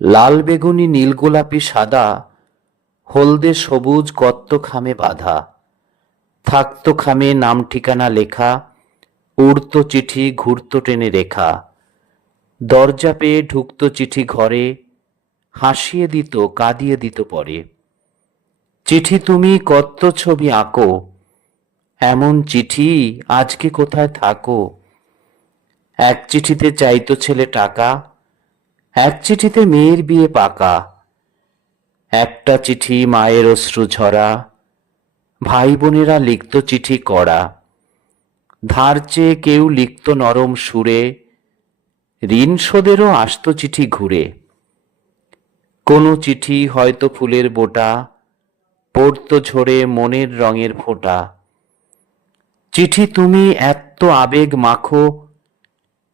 লাল বেগুনি নীল গোলাপি সাদা, হলদে সবুজ কত্ত খামে বাঁধা, থাকতো খামে নাম ঠিকানা লেখা, উড়তো চিঠি ঘুরতো টেনে রেখা, দরজা পেয়ে ঢুকতো চিঠি ঘরে, হাসিয়ে দিত কাঁদিয়ে দিত পরে। চিঠি তুমি কত্ত ছবি আঁকো, এমন চিঠি আজকে কোথায় থাকো। এক চিঠিতে চাইতো ছেলে টাকা, এক চিঠিতে মেয়ের বিয়ে পাকা, একটা চিঠি মায়ের অশ্রু ঝরা, ভাই বোনেরা লিখত চিঠি কড়া, ধার চেয়ে কেউ লিখত নরম সুরে, ঋণ শোধেরও আসত চিঠি ঘুরে। কোনো চিঠি হয়তো ফুলের বোটা, পড়তো ঝরে মনের রঙের ফোঁটা। চিঠি তুমি এত্ত আবেগ মাখো,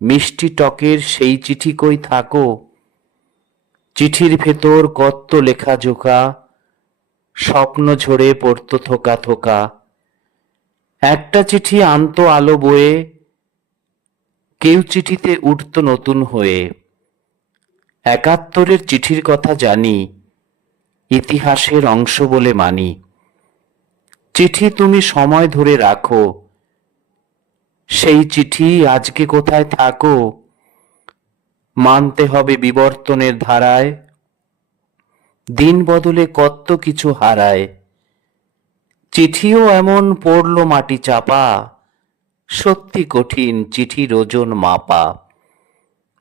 মিষ্টি টকের সেই চিঠি কই থাকো। চিঠির ভেতর কত্ত লেখা জোকা, স্বপ্ন ঝরে পড়তো থোকা থোকা। একটা চিঠি আনতো আলো বয়ে, কেউ চিঠিতে উঠত নতুন হয়ে। একাত্তরের চিঠির কথা জানি, ইতিহাসের অংশ বলে মানি। চিঠি তুমি সময় ধরে রাখো, সেই চিঠি আজকে কোথায় থাকো। মানতে হবে বিবর্তনের ধারায়, দিন বদলে কত্ত কিছু হারায়। চিঠিও এমন পড়ল মাটি চাপা, সত্যি কঠিন চিঠির ওজন মাপা।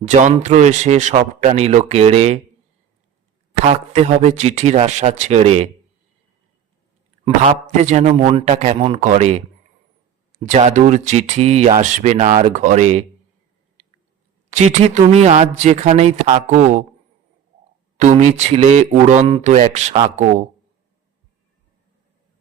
যন্ত্র এসে সবটা নিল কেড়ে, থাকতে হবে চিঠির আশা ছেড়ে। ভাবতে যেন মনটা কেমন করে, জাদুর চিঠি আসবে না আর ঘরে। চিঠি তুমি আজ যেখানেই থাকো, তুমি ছিলে উড়ন্ত এক সাঁকো।